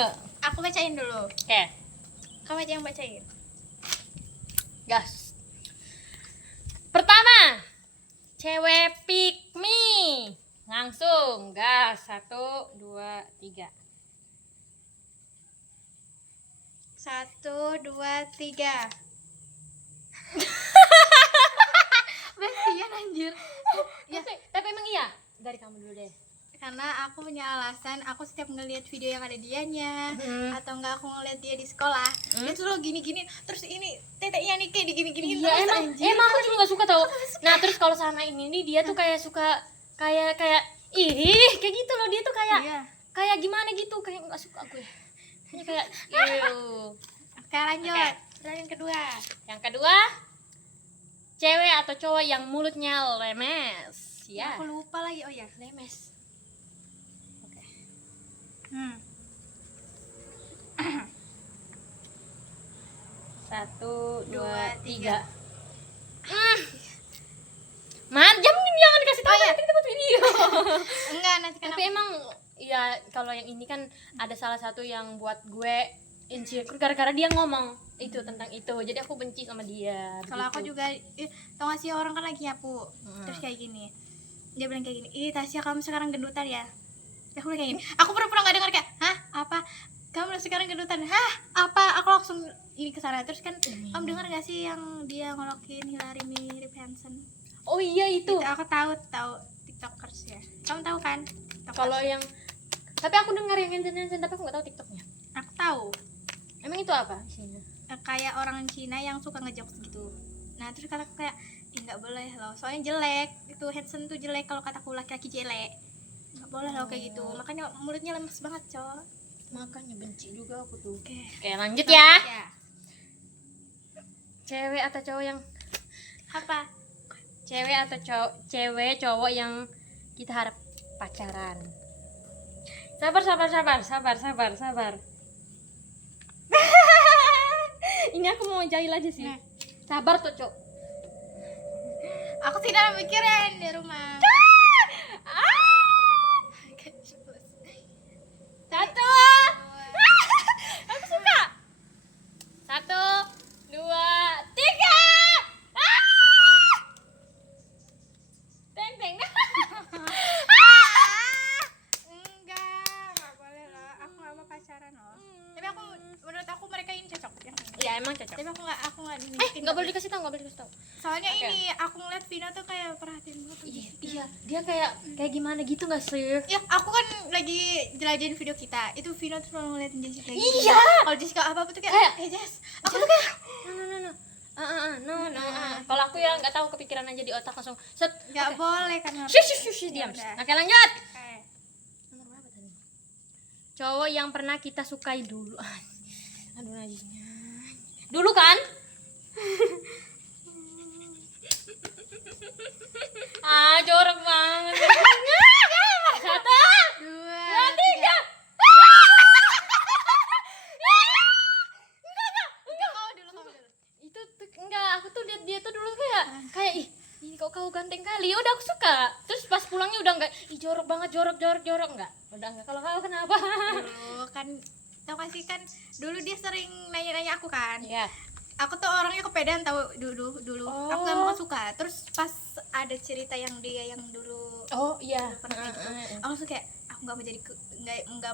nggak? Aku bacain dulu. Oke, Kamu aja yang bacain. gas. Pertama, cewek pick me. Langsung gas. 1, 2, 3. 1, 2, 3. Bestian anjir. Ya, tapi emang iya. Dari kamu dulu deh. Karena aku punya alasan, aku setiap ngeliat video yang ada dianya atau enggak aku ngeliat dia di sekolah, dia tuh lo gini-gini, terus ini teteknya nih kayak digini-gini Iya, terus emang aku juga gak suka tau. Nah, terus kalau sama ini nih dia tuh kayak suka kayak ih, kayak gitu loh, dia tuh kayak Iya. kayak gimana gitu, kayak gak suka gue. Ini kayak ew. Oke, lanjut. Oke. Terus yang kedua. Yang kedua, cewek atau cowok yang mulutnya lemes. Ya. Aku lupa lagi. Oh ya. Lemes. Oke. Satu, dua, tiga. Man, jangan dikasih tahu nanti kita buat video. Enggak, nanti kan Tapi emang ya kalau yang ini kan ada salah satu yang buat gue insecure gara-gara dia ngomong itu tentang itu. Jadi aku benci sama dia. kalau aku begitu. juga tau gak sih orang kan lagi nyapu terus kayak gini, dia bilang kayak gini, ih Tasya kamu sekarang gendutan ya. Aku bilang kayak gini, aku pura-pura nggak dengar kayak, hah apa kamu sekarang gendutan, hah apa, aku langsung ini kesana. Terus kan kamu dengar gak sih yang dia ngolokin Hillary mirip Hansen? Oh iya itu. Aku tahu tiktokers ya, kamu tahu kan TikTokers? Kalau yang tapi aku dengar yang Hansen tapi aku nggak tahu TikToknya. Aku tahu Emang itu apa isinya? kayak orang Cina yang suka ngejokes gitu. Nah terus kata aku kayak, nggak boleh loh, soalnya jelek itu, Hansen tuh jelek, kalau kataku laki-laki jelek, nggak boleh loh kayak gitu, makanya mulutnya lemes banget cowok. Makanya benci juga aku tuh. Oke, Oke, lanjut ya. ya. Cewek atau cowok yang Apa? cewek cowok yang kita harap pacaran. Sabar. Ini aku mau jahil aja sih. Nah. Sabar tuh, Cok. Aku tidak mikirin di rumah. Satu. Aku suka. 1, 2, 3. Teng. Enggak boleh loh. Aku nggak mau pacaran loh. Tapi menurut aku mereka ini cocok. Ya emang cocok. Tapi aku nggak Nggak boleh dikasih tahu. Soalnya Oke. ini aku ngeliat Vina tuh kayak perhatiin banget. Iya, dia kayak gimana gitu nggak sih? Ya, aku kan lagi jelajahin video kita. Itu Vina tuh selalu ngeliatin Jessica gitu. Iya. Kalau Jessica apa-apa tuh kayak, Jess. Aku tuh kayak No. Kalau aku ya nggak tahu, kepikiran aja di otak langsung set. nggak boleh kan. Shush, diam. Ya udah. Oke, lanjut. Oke. Nomor berapa tadi? Cowok yang pernah kita sukai dulu. Aduh, najisnya. Dulu kan? Jorok banget. 1, 2, 3. Itu tuh enggak, aku tuh lihat dia tuh dulu kayak ih kok kau ganteng kali. Udah aku suka. Terus pas pulangnya udah enggak, ih jorok banget, jorok enggak. Udah enggak. Kalau kau kenapa? Dulu kan tau gak sih kan dulu dia sering nanya-nanya aku kan. Iya. Aku tuh orangnya kepedean tahu dulu. Oh. Aku gak mau suka. Terus pas ada cerita yang dia yang dulu Oh iya. pernah kayak gitu. Aku tuh kayak aku nggak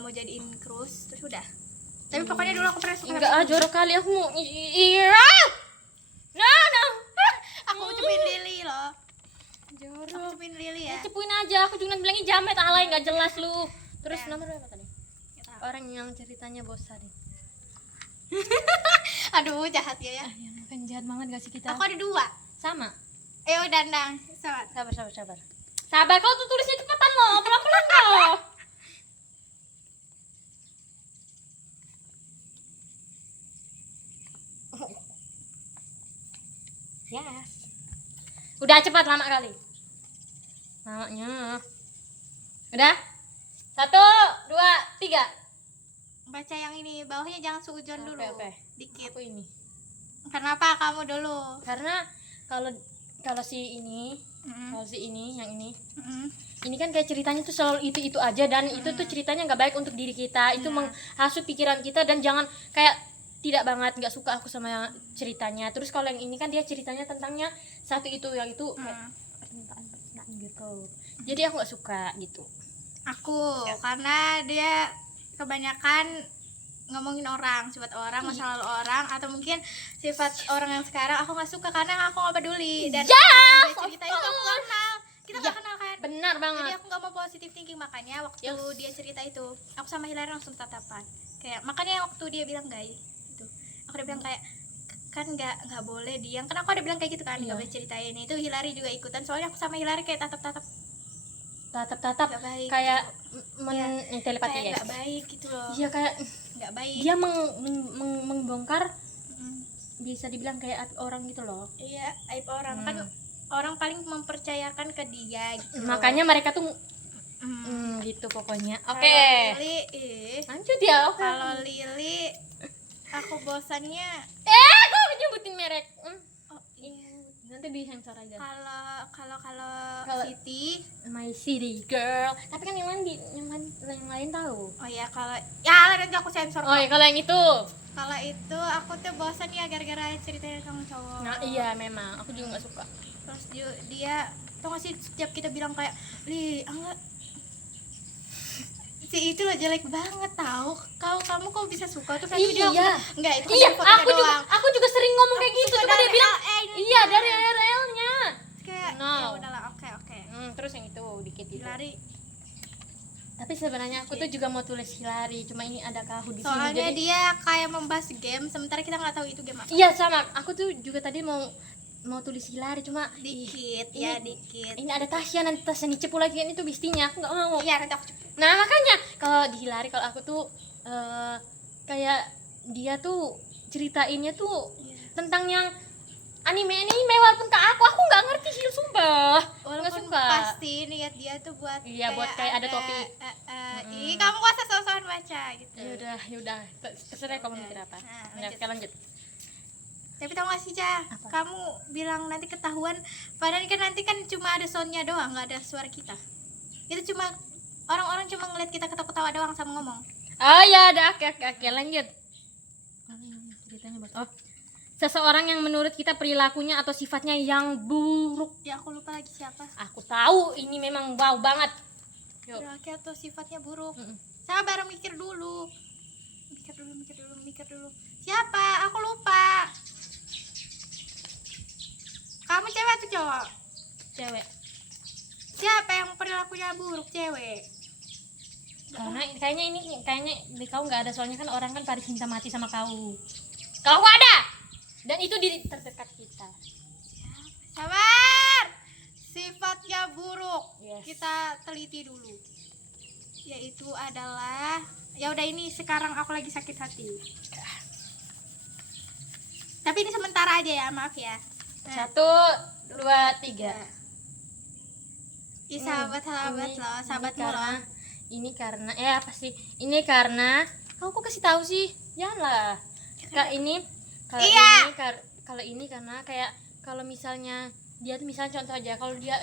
mau jadiin cruise, terus udah. Tapi pokoknya dulu aku pernah suka. Enggak, jorok kali aku mau. Iya. No. Aku ucapin Lily loh. Aku Jorok. ucapin Lily ya. Cepuin aja, aku juga bilangin jamet, alay nggak jelas lu. Terus Ya. nomor berapa tadi? Orang yang ceritanya bosan. Aduh jahat ya. Ya kan jahat banget gak sih kita? Aku ada 2. Sama. Udah nang. Sabar. Sabar, kau tuh tulisnya cepetan loh, pelan-pelan loh. Yes. Udah cepat, lama kali. Lamanya. Udah? 1, 2, 3. Baca yang ini, bawahnya jangan suujon dulu. Oke. Dikit. Aku ini. Kenapa kamu dulu? Karena kalau kalau si ini, yang ini. Mm-mm. Ini kan kayak ceritanya tuh selalu itu aja, dan itu tuh ceritanya nggak baik untuk diri kita. Itu menghasut pikiran kita, dan jangan kayak tidak banget, nggak suka aku sama ceritanya. Terus kalau yang ini kan dia ceritanya tentangnya satu itu, yang itu kayak percintaan gitu. Jadi aku nggak suka gitu. Aku karena dia kebanyakan ngomongin orang, sifat orang, masa lalu orang, atau mungkin sifat orang yang sekarang aku nggak suka karena aku nggak peduli. Dan dia cerita itu aku nggak kenal, kita nggak kenal kan. Benar Jadi banget. aku nggak mau positive thinking, makanya waktu dia cerita itu aku sama Hilary langsung tatapan. Kayak makanya waktu dia bilang guys itu, aku udah bilang kayak kan nggak boleh dia, kan aku ada bilang kayak gitu kan, nggak boleh ceritain itu. Hilary juga ikutan, soalnya aku sama Hilary kayak tatap Tatap nggak baik, kayak telepati kayak ya. nggak baik gitu loh, Iya, kayak nggak baik. dia membongkar, bisa dibilang kayak orang gitu loh. Iya, aib orang kan orang paling mempercayakan ke dia gitu. Makanya mereka tuh gitu pokoknya. Oke. Kalau Lili, Lanjut ya. Oke. kalau Lili aku bosannya Kok nyebutin merek? oh iya. Nanti di sensor aja. Kalau Siti, My City Girl. Tapi kan yang lain tahu. oh ya kalau ya nanti aku sensor. Oh ya, kalau yang itu. Kalau itu aku tuh bosan ya gara-gara ceritanya sama cowok. Nah, iya memang. Aku juga nggak suka. Terus dia tau gak sih, setiap kita bilang kayak enggak, si itu loh jelek banget tahu. Kamu kok bisa suka tuh? Iya. Enggak, itu Iya, fotonya aku juga sering ngomong kayak gitu. Cuma dia bilang iya dari RL-nya. kayak No. ya udahlah, oke. Terus yang itu dikit itu. Hilary, Tapi sebenarnya aku tuh juga mau tulis Hilary, cuma ini ada Kahu di sini. soalnya Jadi dia kayak membahas game, sementara kita nggak tahu itu game apa. iya sama. Aku tuh juga tadi mau tulis Hilary, cuma Dikit. ini ada Tasya, nanti Tasya cepu lagi kan, itu bistinya aku nggak mau. Iya, nanti aku cepet. Nah makanya kalau di Hilary, kalau aku tuh kayak dia tuh ceritainnya tuh tentang yang anime walaupun ke aku nggak ngerti sih, sumpah nggak Walaupun suka. pasti niat dia tuh buat Iya, buat kayak ada topi. Ih, kamu masa sosokan baca gitu. Yaudah terserah kamu mikir apa. Nah, Nah, lanjut. kita lanjut. Tapi tau gak sih, Ca? Apa? Kamu bilang nanti ketahuan, padahal kan nanti kan cuma ada soundnya doang, nggak ada suara kita. Itu cuma orang-orang cuma ngeliat kita ketawa-ketawa doang sama ngomong. Oh ya udah, oke lanjut. Ceritanya oh, seseorang yang menurut kita perilakunya atau sifatnya yang buruk. Ya aku lupa lagi siapa. Aku tahu ini memang wow banget. Yuk. Perilaku atau sifatnya buruk. Mm-mm. Sabar, mikir dulu. Mikir dulu. Siapa? Aku lupa. Kamu cewek atau cowok? Cewek. Siapa yang perilakunya buruk? Cewek. Karena kayaknya di kau nggak ada, soalnya kan orang kan pada cinta mati sama kau. Kau ada. Dan itu di terdekat kita. Sabar. Sifatnya buruk. Yes. Kita teliti dulu. Yaitu adalah, ya udah, ini sekarang aku lagi sakit hati. Tapi ini sementara aja ya, maaf ya. 1, 2, 3. Ih, sahabat-sahabat loh, sahabatmu loh. Ini karena apa sih? Ini karena kau kok kasih tahu sih? Janganlah. Kak ini kalau Iya. kalau ini karena kayak kalau misalnya dia tuh, misalnya contoh aja, kalau dia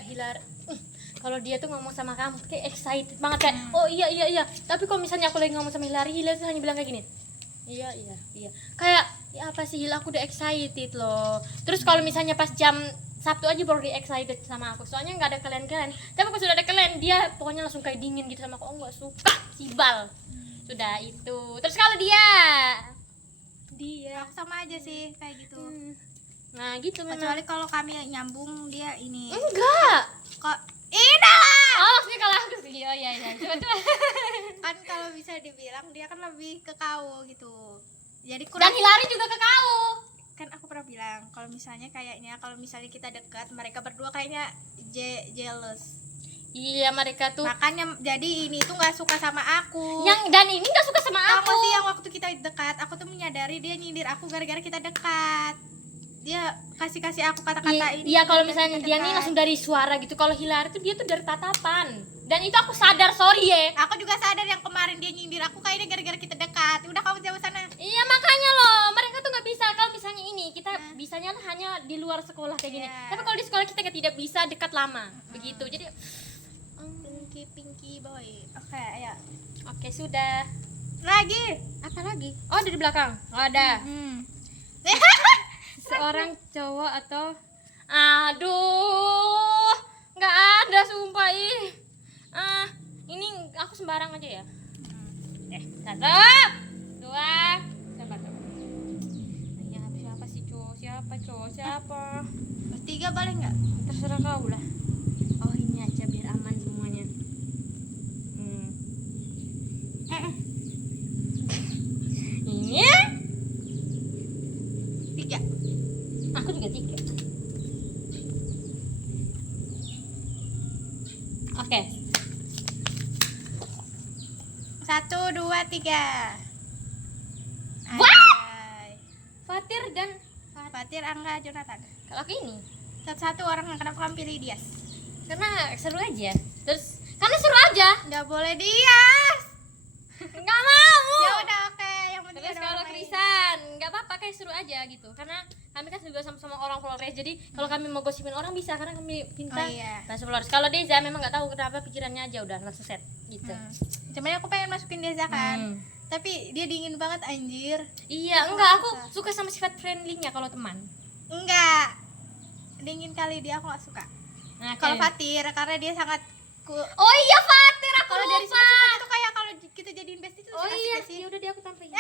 kalau dia tuh ngomong sama kamu kayak excited banget, kayak oh iya. Tapi kalau misalnya aku lagi ngomong sama Hilary tuh hanya bilang kayak gini. Iya. Kayak ya apa sih, aku udah excited loh. Terus kalau misalnya pas jam Sabtu aja baru dia excited sama aku, soalnya nggak ada kalian. Tapi pas sudah ada kalian, dia pokoknya langsung kayak dingin gitu sama aku. Oh, nggak suka, sibal. Sudah itu. Terus kalau dia Aku sama aja sih kayak gitu. Nah gitu memang. Kecuali kalau kami nyambung, dia ini. Enggak. Kok Ida Oh, maksudnya kalau aku sih. Oh iya. Coba. kan kalau bisa dibilang dia kan lebih ke kau gitu. Jadi Dan kurang. Hilary juga ke kau. Kan aku pernah bilang kalau misalnya kayaknya kalau misalnya kita dekat, mereka berdua kayaknya jealous. Iya, mereka tuh Makanya jadi ini tuh nggak suka sama aku. dan ini nggak suka sama Tahu aku. nggak sih yang waktu kita dekat, aku tuh menyadari dia nyindir aku gara-gara kita dekat. Dia kasih aku kata-kata ini. Iya, kalau gara-gara misalnya kita dia nih dekat. langsung dari suara gitu. Kalau Hilary tuh dia tuh dari tatapan. Dan itu aku sadar, sorry ya. Aku juga sadar yang kemarin dia nyindir aku kayaknya gara-gara kita dekat. Udah, kamu jauh sana. Iya, makanya loh, mereka tuh nggak bisa. Kalau misalnya ini kita bisanya hanya di luar luar sekolah kayak gini. Iya. Tapi kalau di sekolah kita tidak bisa dekat lama begitu. Jadi Pinky boy. Oke, ayo. oke sudah. Lagi. Apa lagi? Oh, ada di belakang. Oh, ada. Seorang cowok atau aduh, nggak ada sumpah ih. Ini aku sembarang aja ya. Satu, dua, sabar. Nanya siapa sih cowok? Siapa? Bertiga boleh nggak? Terserah kau lah. Oh, ini aja biar aman semuanya. Ini Tiga. aku juga 3. Oke. 1, 2, 3. Wah! Fatir dan Fatir, Angga, Jonathan. kalau aku ini Satu-satu orang yang kenapa kamu pilih Dias? karena seru aja. Terus karena seru aja. Nggak boleh Dias. Nggak mau. Ya udah oke, yang penting Terus ada kalau orang lain. Krisan, nggak apa-apa kayak seru aja gitu. Karena kami kan juga sama-sama orang Flores. Jadi kalau kami mau gosipin orang bisa karena kami pintar Oh, iya. bahasa Flores. Kalau Deza memang nggak tahu kenapa pikirannya aja udah langsung set gitu. Cuman aku pengen masukin Deza kan. Hmm. Tapi dia dingin banget anjir. Iya, enggak aku suka sama sifat friendly-nya kalau teman. Enggak. Dingin kali dia aku nggak suka. Nah, Kalau kayak- Fatir karena dia sangat oh iya Fatir aku kalau dari lupa. sifat itu kayak kalau kita jadiin bestie itu Oh asik iya gak sih? ya udah dia aku tambahin.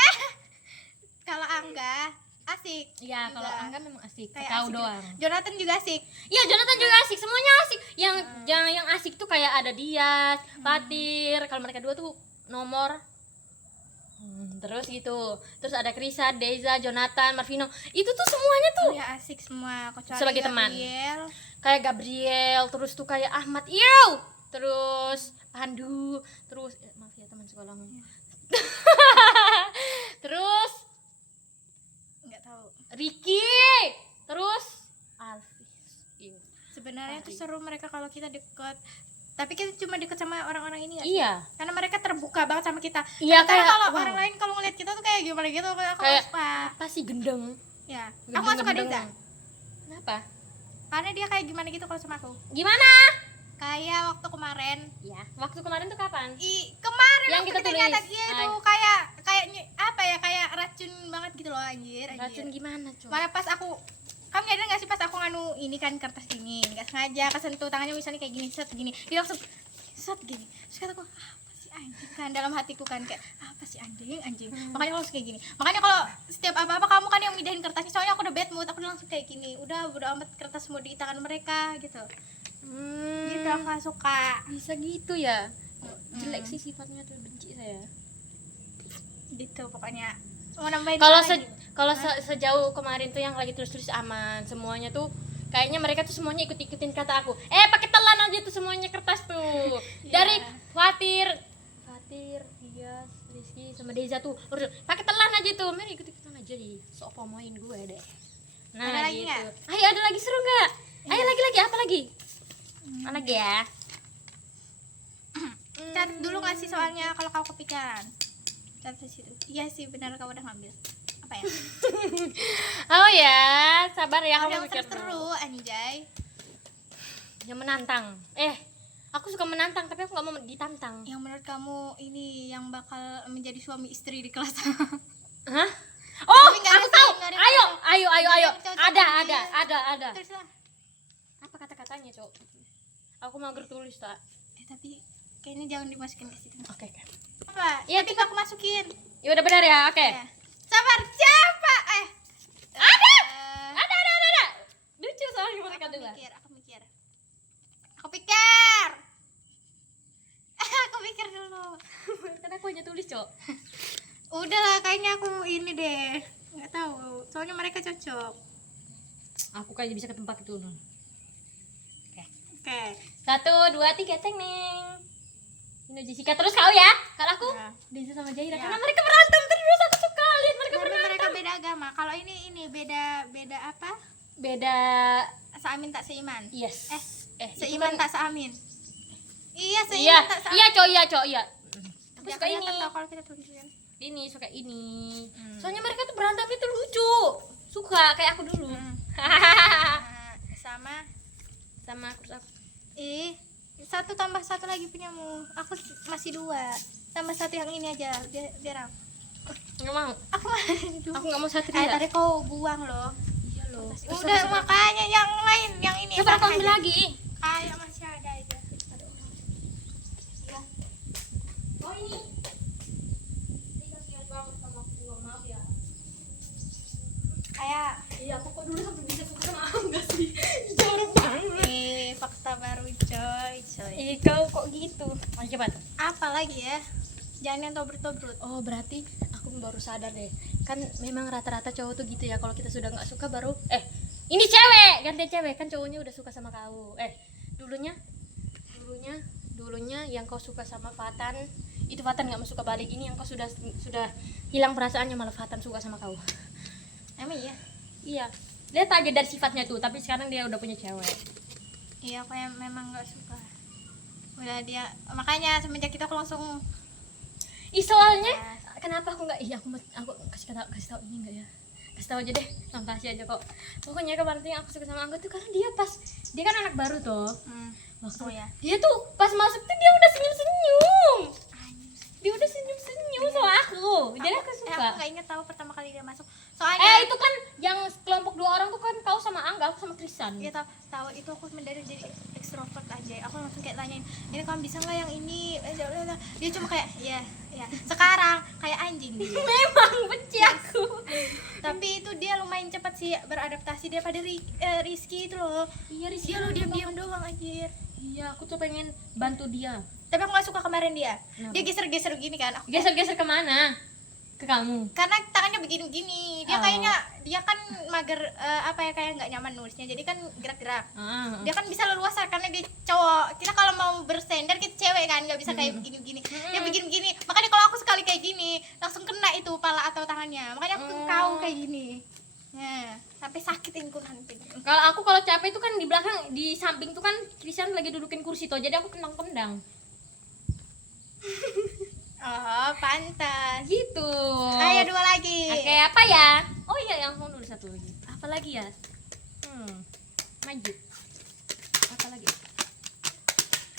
Kalau Angga asik. Iya, kalau Juga. Angga memang asik, Kayak tahu asik doang. Jonathan juga asik. Iya, Jonathan juga asik, semuanya asik. Yang asik tuh kayak ada Dias, Fatir, kalau mereka dua tuh nomor. Terus gitu. Terus ada Krisa, Deza, Jonathan, Marvino. Itu tuh semuanya tuh Dia asik semua kecuali Sebagai teman. Gabriel. kayak Gabriel, terus tuh kayak Ahmad, Yow. Terus Pandu, terus maaf ya teman sekolahmu. Terus Nggak tahu. Ricky, terus Alvis. Iya. Sebenarnya tuh seru mereka kalau kita deket. Tapi kita cuma deket sama orang-orang ini nggak sih? Iya. Karena mereka terbuka banget sama kita. Iya, Karena kayak, kalau wow. orang lain kalau ngeliat kita tuh kayak gimana gitu, aku nggak Kayak suka. apa sih gendeng? Ya, aku nggak suka Deza. Kenapa? Karena dia kayak gimana gitu kalau sama aku. Gimana? Kayak waktu kemarin. Ya, waktu kemarin tuh kapan? Kemarin Yang waktu kita tulis. nyata dia itu kayak apa ya, kayak racun banget gitu loh anjir. Racun gimana, Cuk? Malah pas aku, kamu nyadar gak sih pas aku nganu ini kan kertas gini, nggak sengaja kesentuh tangannya misalnya kayak gini, set gini, dia langsung set gini. Terus kataku, apa sih anjing, kan dalam hatiku kan kayak apa sih anjing. Makanya aku langsung kayak gini. Makanya kalau setiap apa-apa kamu kan yang midahin kertasnya, soalnya aku udah bad mood, aku langsung kayak gini. Udah bodo amat kertas mau di tangan mereka gitu. Gitu aku gak suka. Bisa gitu ya. Jelek sih sifatnya tuh, benci saya. Gitu pokoknya. Mau nambahin Kalau apa lagi? sejauh kemarin tuh yang lagi tulis-tulis aman, semuanya tuh kayaknya mereka tuh semuanya ikut-ikutin kata aku. Pakai telan aja tuh semuanya kertas tuh. Dari Fatir, Dias, Rizky sama Deza tuh. Pakai telan aja tuh. Mari ikut-ikutan aja di sok pomoin gue deh. Nah, Ada lagi gitu. nggak? Ayo ada lagi seru nggak? Ayo lagi apa lagi? Mana lagi ya? Catat dulu nggak sih soalnya kalau kau kepikiran. Catat di situ. Iya sih benar kamu udah ngambil. Apa ya? Oh ya, sabar ya Ada kamu yang mikir seru dulu. anjay. Yang menantang. Aku suka menantang tapi aku nggak mau ditantang. Yang menurut kamu ini yang bakal menjadi suami istri di kelas. Hah? Oh, Tapi nggak ada aku sih, tahu. nggak ada Ayo. yang cocok Ada, sama ada. Terus lah. Apa kata-katanya, Cok? Aku mager tulis, tak. Tapi kayaknya jangan dimasukin ke situ. Oke. Apa? Iya, Tapi kita- aku masukin. Ya udah benar ya. Oke. Ya. Sabar siapa? Ada. Eh, Ada. Lucu soalnya mereka aku dulu. mikir. Aku pikir. Aku pikir dulu. Karena aku hanya tulis, Cok. Udahlah, kayaknya aku ini deh. Nggak tahu. Soalnya mereka cocok. Aku kayaknya bisa ke tempat itu. Oke. 1 2 3 teng neng. Ini Jessica terus kau ya. Kalau aku Ya. Deza sama Jaira. Ya. Karena mereka berantem terus, aku suka lihat mereka Karena berantem. mereka beda agama. Kalau ini beda apa? Beda. Seamin tak seiman. Yes. Itu Seiman kan- tak seamin. Iya, Iya, seiman tak seamin. iya, Cok, iya. Aku Nggak suka ini. kelihatan tau kalau kita tulis kan. Ini suka ini. Hmm. Soalnya mereka tuh berantem itu lucu. Suka kayak aku dulu. Hmm. sama terus aku. 1 tambah 1 lagi punyamu. Aku masih 2. Tambah 1 yang ini aja biar aku. Nggak mau. Aku Aku nggak mau satria. tadi kau buang loh. Iya loh. Udah makanya yang lain yang ini. Coba aku sama ambil aja. lagi. Kayak masih ada aja. Ya. Oh ini. Ini kasihan banget sama aku juga, maaf ya. Kayak Iya, aku kok dulu sampai bisa suka sama Angga sih. Jorok banget. fakta baru coy. Kau kok gitu? Ayo cepat. Apa lagi ya? Jangan yang tobrut-tobrut. Oh, berarti aku baru sadar deh. Kan memang rata-rata cowok tuh gitu ya. Kalau kita sudah nggak suka baru ini cewek, ganti cewek. Kan cowoknya udah suka sama kau. Dulunya yang kau suka sama Fatan, itu Fatan nggak mau suka balik. Ini yang kau sudah hilang perasaannya, malah Fatan suka sama kau. Emang iya? Iya. Lihat aja dari sifatnya tuh, tapi sekarang dia udah punya cewek. Iya, aku yang memang nggak suka. Udah dia makanya semenjak itu aku langsung Soalnya kenapa aku nggak? Aku kasih tahu ini enggak ya? Kasih tahu aja deh, kasih aja kok. Pokoknya kemarin yang aku suka sama Angga tuh karena dia kan anak baru tuh. Waktu oh ya. dia tuh pas masuk tuh dia udah senyum-senyum. Dia udah senyum-senyum sama aku. Jadi aku suka. Aku nggak inget tahu pertama kali dia masuk. Soalnya Itu kan yang kelompok 2 orang tuh kan kau sama Angga, aku sama Krisan. dia tahu itu aku mendadak jadi ekstrovert aja. Aku langsung kayak tanyain, ini kamu bisa nggak yang ini? Dia cuma kayak ya. Sekarang kayak anjing dia. Memang benci aku. Tapi itu dia lumayan cepat sih beradaptasi daripada Rizky itu loh. Iya, Dia lo diam-diam doang anjir. Iya, aku tuh pengen bantu dia. Tapi aku nggak suka kemarin dia. Kenapa? Dia geser-geser gini kan. Aku Geser-geser kemana? Ke kamu. karena tangannya begini-begini. Dia Oh. kayaknya dia kan mager kayak nggak nyaman nulisnya. Jadi kan gerak-gerak. Dia kan bisa leluasa karena dia cowok. Kita kalau mau bersender kita cewek kan nggak bisa kayak begini-begini. Dia begini-begini. Makanya kalau aku sekali kayak gini langsung kena itu pala atau tangannya. Makanya aku kau kayak gini. Nah, sampai sakit ingkunan pintu. Kalau capek itu kan di belakang, di samping tuh kan Krisan lagi dudukin kursi tuh, jadi aku kendang-kendang. Oh, pantas. Gitu. Ayo 2 lagi. Oke, apa ya? Oh iya, yang mau nulis 1 lagi. Apa lagi ya? Maju. Apa lagi?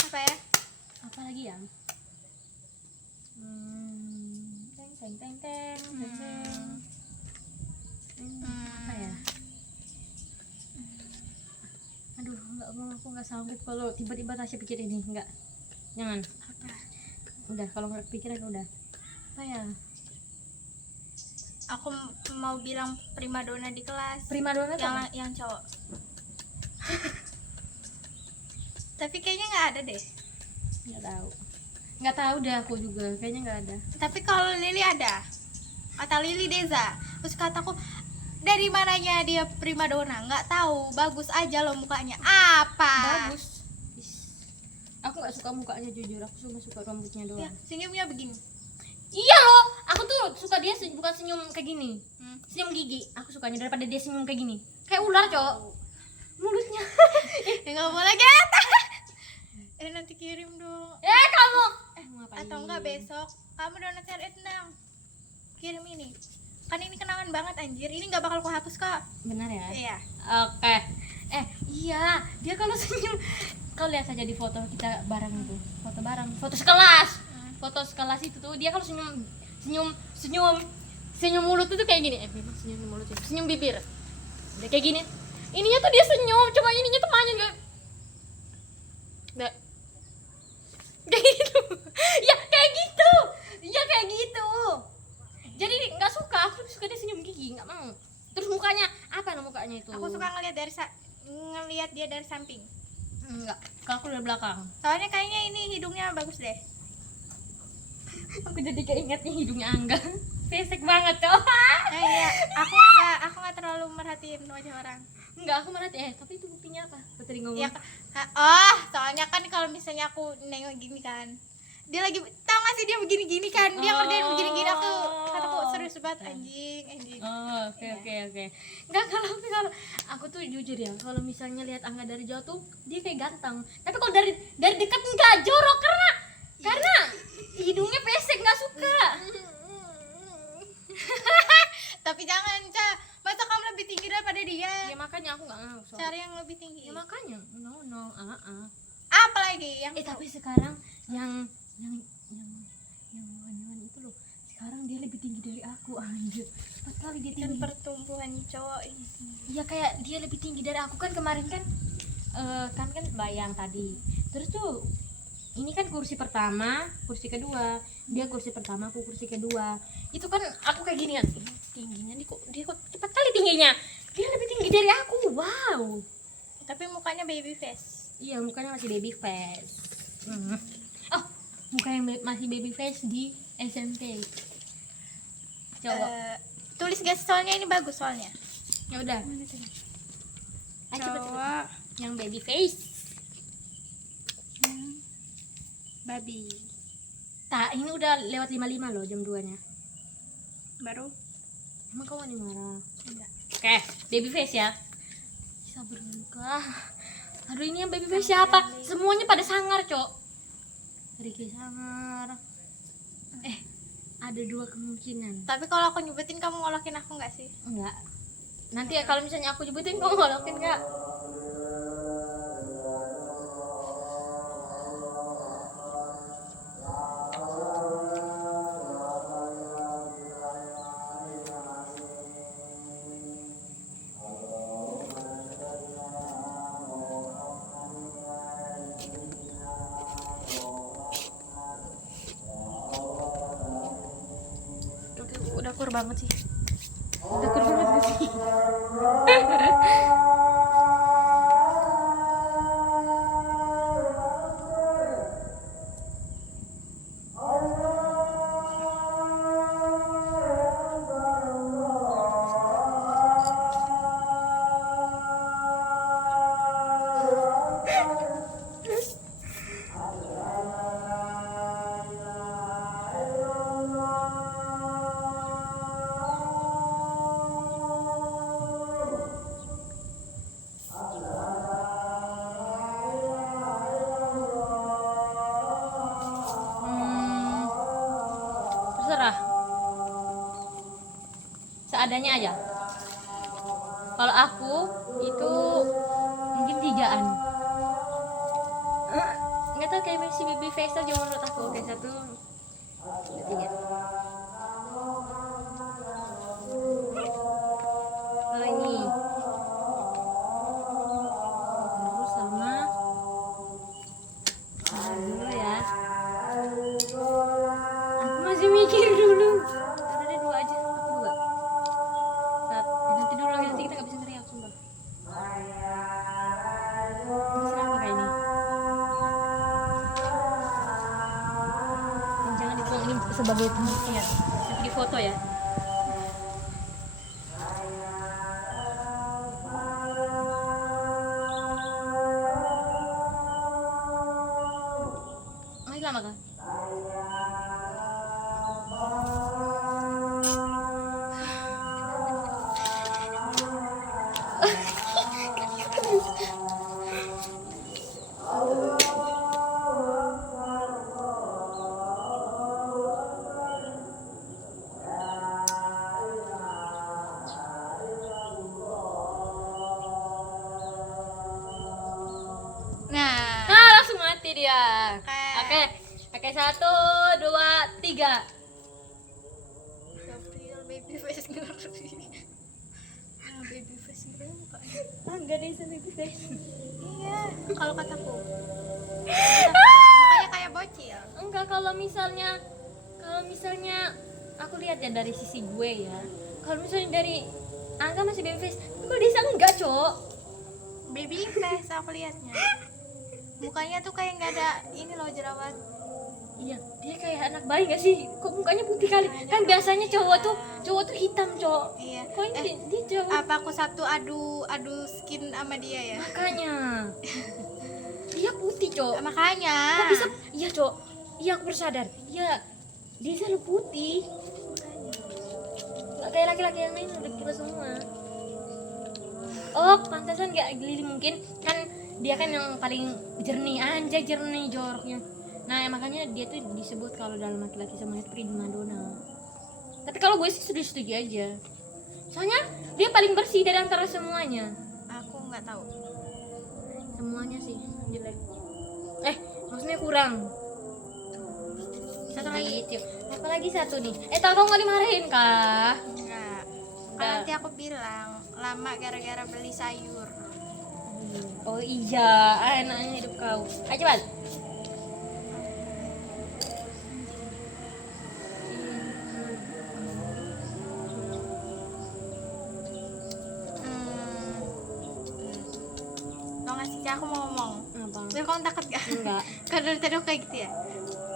Apa ya? Apa lagi ya? Teng teng teng teng teng. Apa ya? Aduh, aku nggak sanggup kalau tiba-tiba Tasya pikir ini, enggak. Jangan. Apa? Udah, kalau nggak kepikiran udah. Apa ya? Aku mau bilang primadona di kelas. Primadona tuh apa? yang cowok. Tapi kayaknya nggak ada deh. Nggak tahu deh, aku juga kayaknya nggak ada. Tapi kalau Lili ada. Kata Lili Deza. Terus kataku, dari mananya dia primadona? Nggak tahu. Bagus aja loh mukanya. Apa? Bagus. Aku nggak suka mukanya, jujur. Aku cuma suka rambutnya doang. Ya, senyumnya begini. Iya loh, aku tuh suka dia bukan senyum kayak gini. Senyum gigi. Aku sukanya daripada dia senyum kayak gini. Kayak ular, Cok. Mulutnya. Ya nggak boleh get. Nanti kirim dong. Kamu. Atau enggak besok kamu donat tenang. Kirim ini. Kan ini kenangan banget anjir. Ini nggak bakal ku hapus kok. Benar ya? Iya. Oke. Iya, dia kalau senyum, kau lihat saja di foto kita bareng itu. Foto bareng, foto sekelas. Foto sekelas itu tuh dia kalau senyum mulut itu kayak gini. Memang senyum mulut ya. Senyum bibir. Dia kayak gini. Ininya tuh dia senyum, cuma ininya tuh manyun kayak. Kayak gitu. Ya kayak gitu. Iya kayak gitu. Jadi nggak suka, aku suka dia senyum gigi, nggak mau. Terus mukanya apa mukanya itu? Aku suka ngelihat dia dari samping. Enggak, kalau aku dari belakang. Soalnya kayaknya ini hidungnya bagus deh. Aku jadi keingetnya hidungnya Angga. Pesek banget tuh. Iya, aku nggak terlalu merhatiin wajah orang. Enggak, aku merhatiin. Tapi itu buktinya apa? Aku tadi ngomong. Ya, soalnya kan kalau misalnya aku nengok gini kan, dia lagi tau gak sih dia begini-gini kan, dia kerjain begini-gini kataku serius banget anjing. Oke. Enggak, kalau aku tuh jujur ya, kalau misalnya lihat Angga dari jauh tuh dia kayak ganteng. Tapi kalau dari dekat enggak, jorok karena hidungnya pesek, nggak suka. Tapi jangan, Ca. Masa kamu lebih tinggi daripada dia. Ya makanya aku nggak ngangkat. Cari yang lebih tinggi. Ya makanya, no, Apa lagi yang tapi sekarang yang Wan itu loh, sekarang dia lebih tinggi dari aku, anjir. 4 kali dia kan tinggi. pertumbuhan cowok ini. Iya kayak dia lebih tinggi dari aku kan kemarin kan kan bayang tadi. Terus tuh ini kan kursi pertama, kursi kedua. Dia kursi pertama, aku kursi kedua. Itu kan aku kayak gini kan. Tingginya dia kok cepat kali tingginya. Dia lebih tinggi dari aku. Wow. Tapi mukanya baby face. Iya, mukanya masih baby face. Oh, muka yang masih baby face di SMP. Coba. Tulis guys, soalnya ini bagus soalnya. Ya udah. Ayo cepet. Cowok Yang baby face. babi. Ini udah lewat 55 loh jam 2-nya. Baru Emang kamu nih marah? enggak. Oke, baby face ya. Sabar kah? Aduh, ini yang baby face siapa? Semuanya pada sangar, Cok. Ricky sangar. Ada 2 kemungkinan. Tapi kalau aku nyebutin kamu ngolokin aku nggak sih? Enggak. Nanti ya kalau misalnya aku nyebutin kamu ngolokin enggak? Udah kur banget sih. Udah kur banget sih. Terserah. Seadanya aja. Kalau aku itu mungkin 3-an. Nggak tahu kayak si baby face aja menurut aku. Kayak 1, 2, 3. Kalau ini terus sama dulu ya. Aku masih mikir dulu. Udah deh 2 aja, aku 2. Nanti dulu lagi, nanti kita nggak bisa teriak sumpah. Masih lama kayak ini. Dan jangan dibuang ini sebagai pembuktian. Nanti di foto ya. Masih lama kan? Nah, Langsung mati dia. Oke. Oke, 1, 2, 3. Gabriel baby face ngeri. Baby face ngeri mukanya. Enggak deh, baby face. Iya, kalau kataku. Mukanya kayak bocil. Enggak, kalau misalnya aku lihat ya dari sisi gue ya. Kalau misalnya dari Angga masih baby face, tapi kalau Desa enggak, Cok. Baby face aku lihatnya. Mukanya tuh kayak nggak ada ini loh jerawat. Iya, dia kayak anak bayi gak sih? Kok mukanya putih kali? Kan biasanya cowok tuh hitam, Cok. Iya. Kok ini dia cowok? Apa aku Sabtu adu skin sama dia ya? Makanya. Dia putih, Cok. Makanya. Kok bisa? Iya, Cok. Iya, aku baru sadar. Iya. Dia selalu putih. Gak kayak laki-laki yang lain udah kita semua. Oh, pantasan gak Lili mungkin kan dia kan yang paling jernih, anjay jernih joroknya. Nah, makanya dia tuh disebut kalau dalam laki-laki semuanya prima donna. Tapi kalau gue sih setuju aja. Soalnya dia paling bersih dari antara semuanya. Aku nggak tahu. Semuanya sih jelek. Maksudnya kurang. Satu lagi, apalagi satu nih. Tahu nggak dimarahin kah? Enggak. Kan Enggak. nanti aku bilang lama gara-gara beli sayur. Oh iya, enaknya hidup kau. Ayo cepat. Tau nggak sih, aku mau ngomong. Apa? Biar kamu takut gak? Enggak. Kan dari tadi aku kayak gitu ya.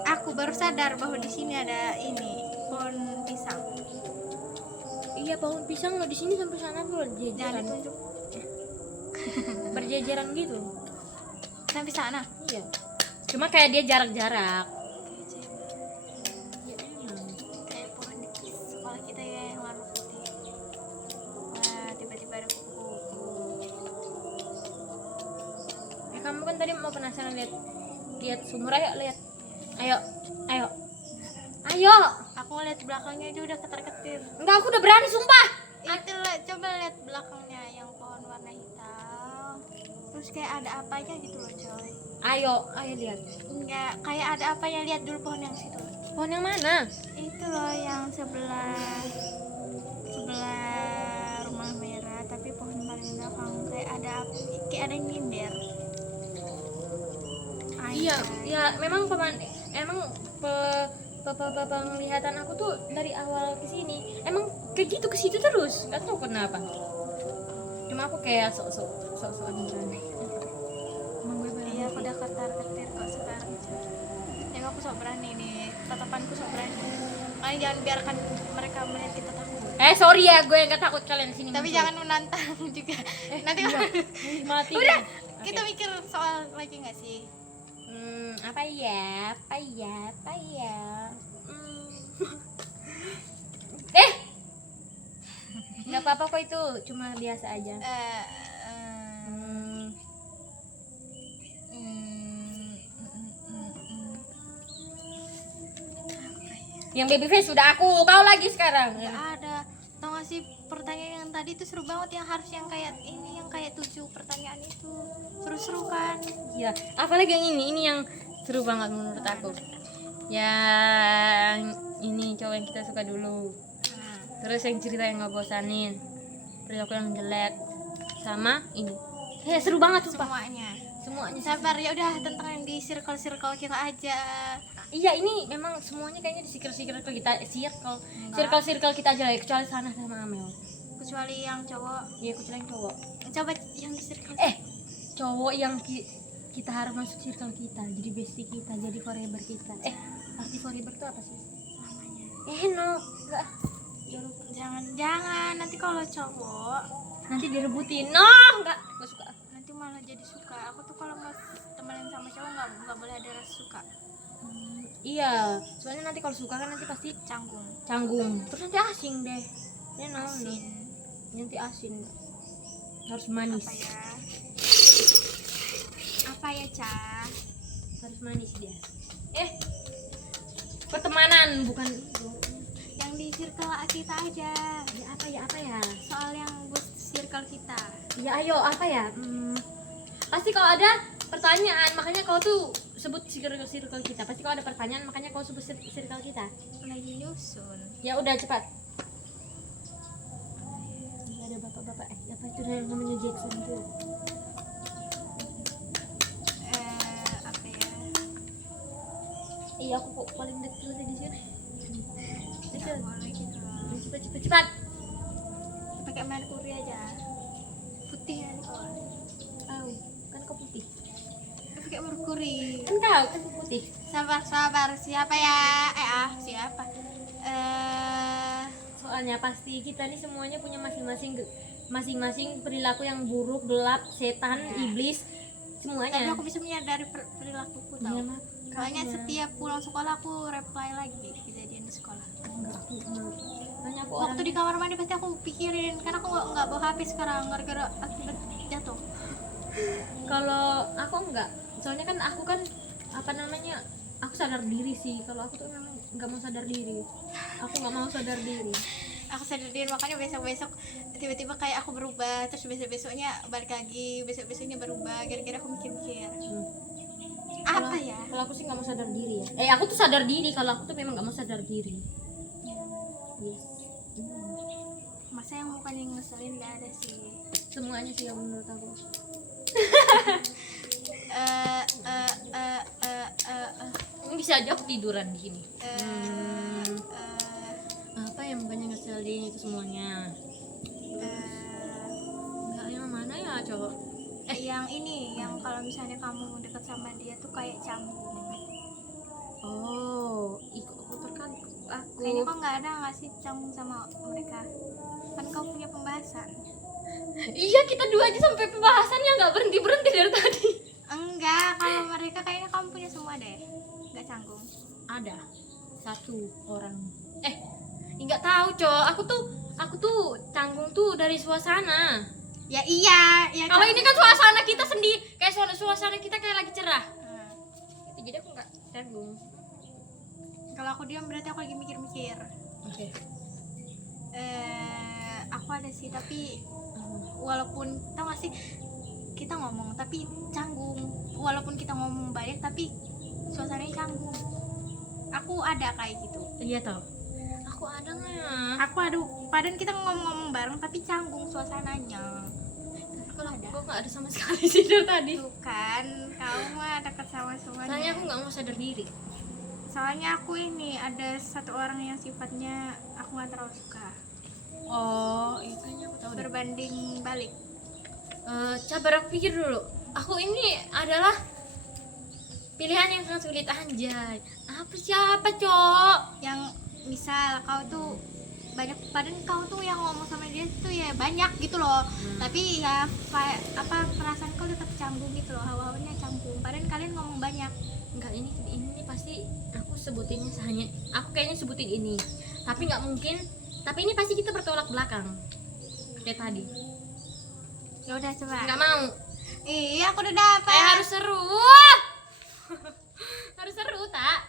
Aku baru sadar bahwa di sini ada ini pohon pisang. Iya, pohon pisang lo di sini sampai sana tuh Jangan berjejeran. ditunjuk. Berjejeran gitu. Sampai sana. Iya. Cuma kayak dia jarak-jarak. Ya emang. Kayak pohon di sekolah kita ya yang warna putih. Wah, tiba-tiba ada kupu-kupu. Kamu kan tadi mau penasaran lihat sumur, ayo lihat. Ayo. Aku ngeliat belakangnya aja udah ketar-ketir. Enggak, aku udah berani sumpah. Itu lah, coba lihat belakangnya yang pohon warna hitam. Terus kayak ada apanya gitu loh, coy. Ayo lihat. Enggak, kayak ada apanya, lihat dulu pohon yang situ. Pohon yang mana? Itu loh yang sebelah rumah merah, tapi pohon paling belakang kayak ada yang nyindir. Iya, ya memang penglihatan aku tuh dari awal ke sini emang kayak gitu, ke situ terus. Enggak tahu kenapa. Cuma aku kayak sok-sokan berani. Emang gue berani. Iya, aku udah ketar-ketir kok sekarang. Tapi aku sok berani nih, tatapanku sok berani. Makanya jangan biarkan mereka melihat kita takut. Sorry ya, gue yang takut kalian sini. Tapi muncul. jangan menantang juga. Nanti iya. kalau Mati. udah, Oke. kita mikir soal lagi nggak sih? Apa ya? Nggak apa-apa kok, itu cuma biasa aja. Yang baby face sudah aku, kau lagi sekarang. Nggak ada. Tau gak sih, pertanyaan yang tadi itu seru banget, yang harus yang kayak ini, yang kayak 7 pertanyaan itu seru-seru kan? Iya, apalagi yang ini yang seru banget menurut aku. Yang ini cowok yang kita suka dulu. Terus yang cerita yang nggak bosanin. Terus aku yang jelek. Sama ini. Seru banget sumpah. Semuanya. Sabar ya, udah tentang yang di circle kita aja. Iya, ini memang semuanya kayaknya di circle kita, circle kita aja lah ya, kecuali sana sama Amel. Kecuali yang cowok. Iya, kecuali yang cowok. Coba yang di circle. Cowok yang kita harus masuk circle kita, jadi bestie kita, jadi forever kita. Arti forever itu apa sih? Namanya. No, enggak. Jangan nanti kalau cowok Nanti direbutin. No, enggak suka. nanti malah jadi suka. Aku tuh kalau mau temenin sama cowok nggak boleh ada rasa suka. Iya, soalnya nanti kalau suka kan nanti pasti canggung. Terus nanti asing deh. Asin. Nanti asin. Harus manis. Apa ya, Ca? Harus manis dia. Pertemanan bukan Yang di circle kita aja. apa ya? Soal yang buat circle kita. Ya ayo, apa ya? Pasti kalau ada pertanyaan, makanya kau tuh sebut circle kita. Pasti kalau ada pertanyaan, makanya kau sebut circle kita. Lagi nyusun. Ya udah cepat. Ini ada bapak-bapak. Apa itu namanya Jackson tuh? Apa ya? Iya, aku kok paling dekat di sini. Nggak boleh gitu. Cepat. Pakai merkuri aja. Putih kan kau. Kan kau putih. Pakai merkuri. Kan kau kan putih. Sabar. Siapa ya? Siapa? Soalnya pasti kita nih semuanya punya masing-masing perilaku yang buruk, gelap, setan, iblis, Tapi semuanya. aku bisa menyadari perilakuku tau. Iya, Soalnya setiap pulang sekolah aku reply lagi kejadian di sekolah. Banyak aku orang Waktu di kamar mandi pasti aku pikirin, karena aku nggak bawa HP sekarang gara-gara akibat jatuh. kalau aku enggak. Soalnya kan aku kan apa namanya? Aku sadar diri sih. Kalau aku tuh memang nggak mau sadar diri. Aku nggak mau sadar diri. aku sadar diri, makanya besok tiba-tiba kayak aku berubah, terus besoknya balik lagi, besoknya berubah, gara-gara aku mikir-mikir apa ya. Kalau aku sih nggak mau sadar diri ya. Aku tuh sadar diri, kalau aku tuh memang nggak mau sadar diri. Yes. Masa yang mukanya ngeselin nggak ada sih. Semuanya sih yang menurut aku. Bisa aja aku tiduran di sini. Apa yang mukanya ngeselin itu semuanya? Enggak, yang mana ya cowok? Yang ini, yang kalau misalnya kamu dekat sama dia tuh kayak canggung. Oh, ikut kan aku. Kayaknya kok nggak ada nggak sih canggung sama mereka? Kan kau punya pembahasan. Iya, kita dua aja sampai pembahasannya nggak berhenti dari tadi. Enggak, kalau mereka kayaknya kamu punya semua deh. Nggak canggung. Ada satu orang. Nggak tahu cowok. Aku tuh canggung tuh dari suasana. Ya iya, ya Kalau ini kan suasana kita sendiri, kayak suasana kita kayak lagi cerah. Jadi aku nggak canggung. Kalau aku diam berarti aku lagi mikir-mikir. Oke. Aku ada sih, tapi walaupun tau gak sih, kita ngomong tapi canggung. Walaupun kita ngomong banyak tapi suasananya canggung. Aku ada kayak gitu. Iya tau. Aku ada nggak ya? Aku ada, padahal kita ngomong-ngomong bareng tapi canggung suasananya. Kalau aku nggak ada sama sekali sih dari tadi. Tuh kan, kamu mah dekat sama semuanya. Soalnya aku nggak mau sadar diri. Soalnya aku ini ada satu orang yang sifatnya aku nggak terlalu suka. Oh, itu kayaknya aku tahu deh. Berbanding balik. Sabar, aku pikir dulu. Aku ini adalah pilihan yang sangat sulit, anjay. Siapa cok? Yang misal kau tuh banyak, padahal kau tuh yang ngomong sama dia tuh ya banyak gitu loh. Tapi ya perasaan kau tetap canggung gitu loh, hawa-hawanya canggung. Padahal kalian ngomong banyak. Enggak, ini pasti aku sebutinnya hanya aku kayaknya sebutin ini. Tapi nggak mungkin. Tapi ini pasti kita bertolak belakang. Kayak tadi. Ya udah coba. Nggak mau. Iya, aku udah dapat. Harus seru. Harus seru, tak?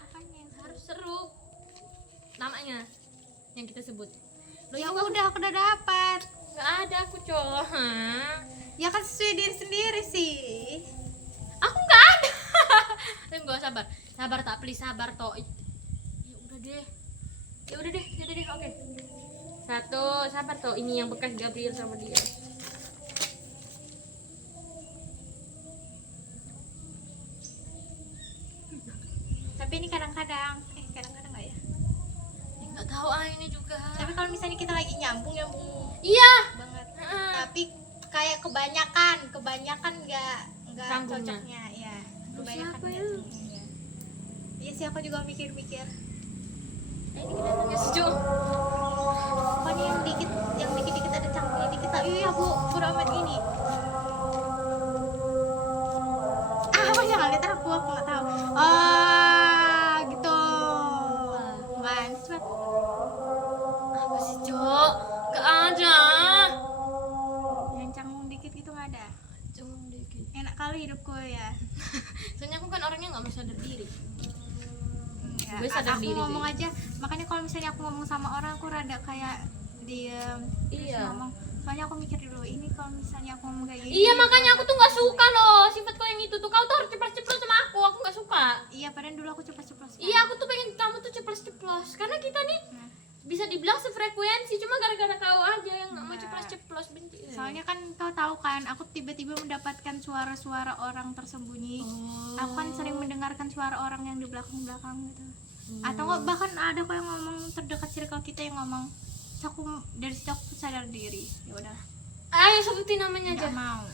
Harus seru. Namanya yang kita sebut. Ya udah, aku udah dapat. Nggak ada aku cowok. Ya kan sesuai diri sendiri sih. Aku nggak ada. Tunggu, sabar tak, please sabar toh. Ya udah deh, oke. Satu, sabar toh, ini yang bekas Gabriel sama dia. Tapi ini kadang-kadang nggak ya? Nggak tahu ini juga. Tapi kalau misalnya kita lagi nyambung Iya banget. Heeh. Tapi kayak kebanyakan nggak Canggungnya. cocoknya ya. Kebanyakan siapa nggak ya? canggungnya. Iya sih, aku juga mikir-mikir. Ini kelihatan nggak sih, Cuk? Pokoknya yang dikit ada canggungnya dikit. Iya bu, bodo amat ini. Apa jangan lihat aku nggak tahu. Gitu. Kan, cepet. Apa sih, Cuk? Nggak ada. Yang canggung dikit itu nggak ada. Cuma dikit. Enak kali hidupku ya. Soalnya aku kan orangnya nggak mau sadar diri. Ya, Gue sadar aku diri ngomong sih. aja, makanya kalau misalnya aku ngomong sama orang aku rada kayak diem terus Iya. ngomong. Soalnya aku mikir dulu, ini kalau misalnya aku ngomong kayak gini. Iya, makanya aku tuh nggak suka loh sifat kau yang itu tuh. Kau tuh harus ceplos-ceplos sama aku nggak suka. Iya, padahal dulu aku ceplos-ceplos kan. Iya, aku tuh pengen kamu tuh ceplos-ceplos. Karena kita nih Nah, bisa dibilang sefrekuensi, cuma gara-gara kau aja yang nggak mau Nah. ceplos-ceplos, benci. soalnya kan kau tahu kan, aku tiba-tiba mendapatkan suara-suara orang tersembunyi. Aku kan sering mendengarkan suara orang yang di belakang-belakang gitu. Atau nggak, bahkan ada kok yang ngomong terdekat circle kita yang ngomong. Terus aku dari situ aku sadar diri. Ya udah, Ayo sebutin namanya aja. nggak mau.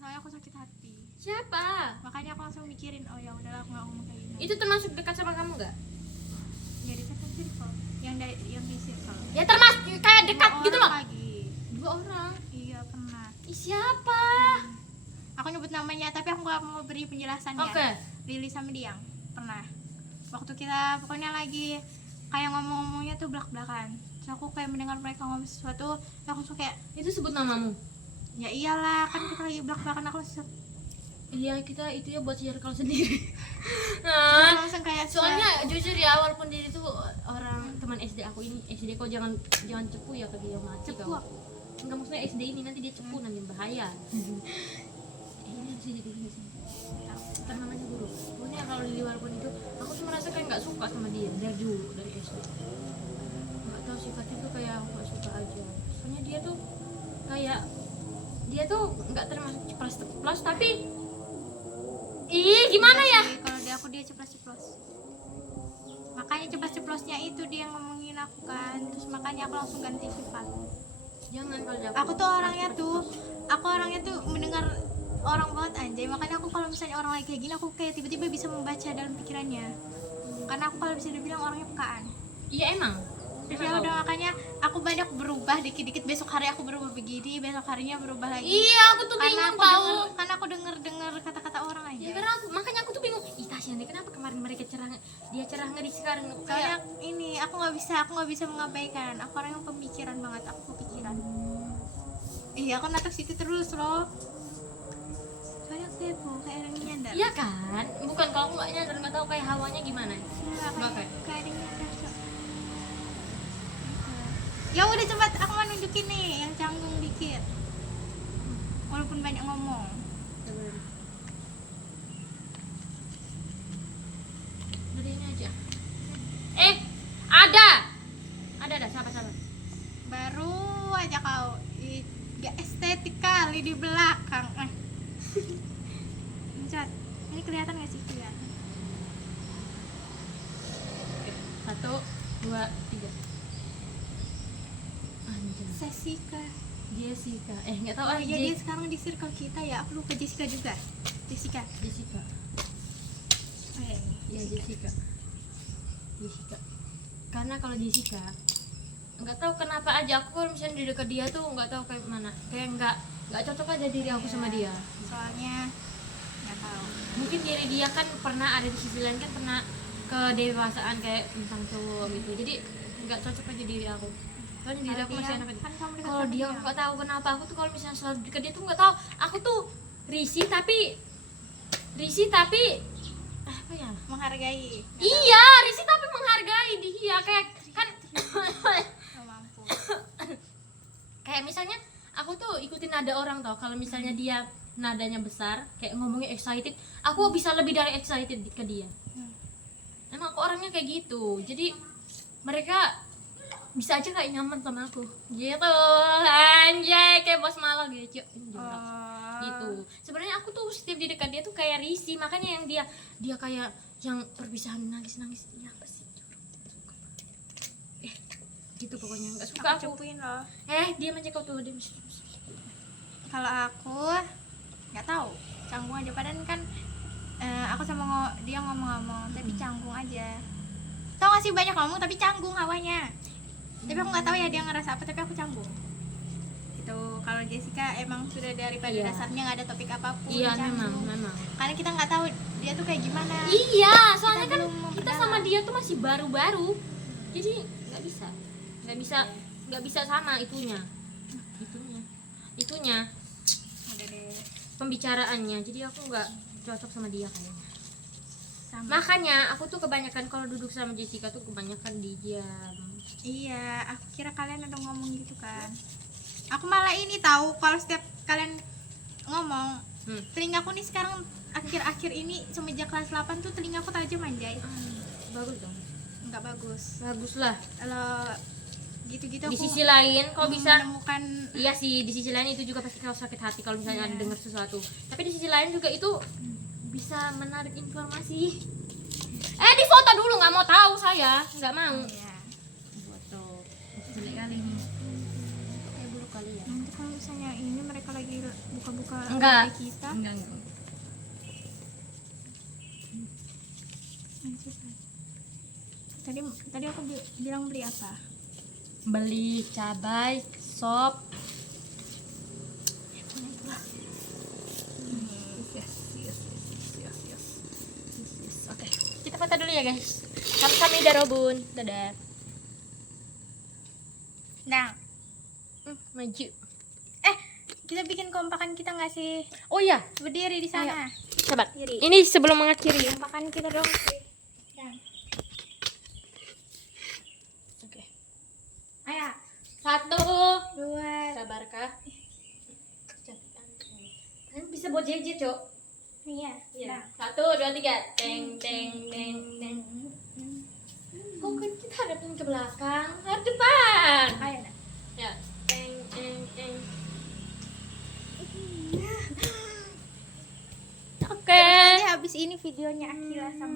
Soalnya aku sakit hati. Siapa? Makanya aku langsung mikirin, oh ya udahlah, aku nggak ngomong kayak gini. Itu termasuk dekat sama kamu nggak? Jadi second circle, yang di circle. Ya termasuk kayak dekat Dua gitu orang loh. Lagi. 2 orang. Iya pernah. Siapa? Aku nyebut namanya tapi aku nggak mau beri penjelasan ya. Oke. Lili sama Diang pernah. Waktu kita pokoknya lagi kayak ngomong-ngomongnya tuh belak-belakan. Terus aku kayak mendengar mereka ngomong sesuatu, terus aku langsung kayak, Itu sebut namamu. ya iyalah kan kita lagi belak-belakan, aku langsung, Iya, kita itu ya buat circle sendiri. aku langsung kayak Soalnya jujur ya, walaupun dia itu orang teman SD aku ini, SD kau jangan cepu ya ke dia, mati Cepu kau. aku. Enggak, maksudnya SD ini nanti dia cepu nanti bahaya. Ini sini sini. Kan namanya guru. Pokoknya kalau di luar pun itu, aku tuh merasa kayak nggak suka sama dia dari dulu, dari SD. Nggak tahu sifatnya tuh kayak aku nggak suka aja. Soalnya dia tuh kayak nggak termasuk ceplas tapi gimana ya? Kalau di aku dia ceplos-ceplos. Makanya ceplos-ceplosnya itu dia ngomongin aku kan. Terus makanya aku langsung ganti sifat. Jangan kalau di Aku tuh orangnya tuh mendengar orang banget anjay. Makanya aku kalau misalnya orang lagi kayak gini aku kayak tiba-tiba bisa membaca dalam pikirannya. Karena aku kalau bisa dibilang orangnya pekaan. Iya emang. Terus ya udah makanya aku banyak berubah dikit-dikit, besok hari aku berubah begini, besok harinya berubah lagi. Iya, aku tuh bingung tahu. Karena aku denger kata-kata orang aja. Ya karena makanya aku tuh bingung. Ih, Tasya nih kenapa kemarin mereka dia cerah ngeri sekarang Soalnya kayak ini aku nggak bisa mengabaikan. Aku orang yang pemikiran banget, aku kepikiran. Iya, aku natap situ terus loh. Soalnya aku kepo, kayak orang nyandar. iya kan? Bukan kalau aku nggak nyadar nggak tahu kayak hawanya gimana. Sumpah, Nggak kayak. kayak ada yang nyandar Cok. Ya udah cepat, aku mau nunjukin nih yang canggung dikit. Walaupun banyak ngomong. Dari ini aja. Ada sabar. Baru aja kau gak estetik kali di belakang. Mencat, ini kelihatan gak sih? Kelihatan. 1, 2, 3. Anjay. Jessica. Jessica. Nggak tahu Oh iya, dia Jessica. sekarang di circle kita ya. Aku lupa Jessica juga. Jessica. Oh, iya, ini. Iya Jessica. Karena kalau Jessica nggak tahu kenapa aja aku kalau misalnya di dekat dia tuh nggak tahu kayak mana, kayak nggak cocok aja diri aku sama dia. Soalnya nggak tahu. Mungkin diri dia kan pernah ada di sisi lain kan pernah kedewasaan kayak tentang cowok gitu, jadi nggak cocok aja diri aku. Soalnya diri aku masih anak kan kamu dekat kalau sama dia aku nggak tahu kenapa aku tuh kalau misalnya selalu dekat dia tuh nggak tahu aku tuh risih tapi apa ya, menghargai. iya risih tapi menghargai dia kayak kan Nggak mampu. kayak misalnya aku tuh ikutin nada orang tau, kalau misalnya dia nadanya besar kayak ngomongnya excited, aku bisa lebih dari excited ke dia. Emang aku orangnya kayak gitu, jadi mereka bisa aja kayak nyaman sama aku gitu, anjay kayak bos malah gitu. Gitu sebenarnya aku tuh setiap di dekat dia tuh kayak risih, makanya yang dia kayak yang perpisahan nangis ya apa sih, gitu pokoknya nggak suka aku. Cepuin loh. Dia mencekau tuh dia. Kalau aku nggak tahu, canggung aja. Padahal kan aku sama dia ngomong-ngomong tapi canggung aja. Tau gak sih, banyak ngomong tapi canggung hawanya. Tapi aku nggak tahu ya dia ngerasa apa, tapi aku canggung. Itu kalau Jessica emang sudah daripada Iya. dasarnya nggak ada topik apapun. Iya canggung. memang Karena kita nggak tahu dia tuh kayak gimana. iya, soalnya kan belum kita memperdalam. sama dia tuh masih baru-baru, jadi nggak bisa sama itunya Udah deh. pembicaraannya, jadi aku nggak cocok sama dia kayaknya. Sama. Makanya aku tuh kebanyakan kalau duduk sama Jessica tuh kebanyakan diam. Iya, aku kira kalian udah ngomong gitu kan. Aku malah ini tahu kalau setiap kalian ngomong, telingaku nih sekarang akhir-akhir ini semenjak kelas 8 tuh telingaku tajam anjay. Bagus dong, Enggak bagus. bagus lah. Kalau gitu-gitu Di aku sisi lain kalau bisa, menemukan iya sih, di sisi lain itu juga pasti kalau sakit hati kalau misalnya Iya. ada dengar sesuatu. Tapi di sisi lain juga itu bisa menarik informasi. Di foto dulu, nggak mau tahu saya, nggak mau. ya. Foto jelek kali ini. Kayak buruk kali ya. Nanti kalau misalnya ini mereka lagi buka-buka Enggak. HP kita. Enggak. Tadi aku bilang beli apa? Beli cabai, sop. Oke, kita foto dulu ya guys. Kami darobun. Dadah. Nah, Maju. kita bikin kompakan kita nggak sih? Oh iya, Berdiri di sana. sabar. Diri. Ini sebelum mengakhiri. Kompakan kita dong. Ya. JJ, Cok. Iya. Iya. Nah. 1, 2, 3. Teng teng teng teng. Oh, kan kita hadapin ke belakang, harus depan. Ayo, nah. Ya. Teng teng teng. Oke. Terus nanti habis ini videonya Akila sama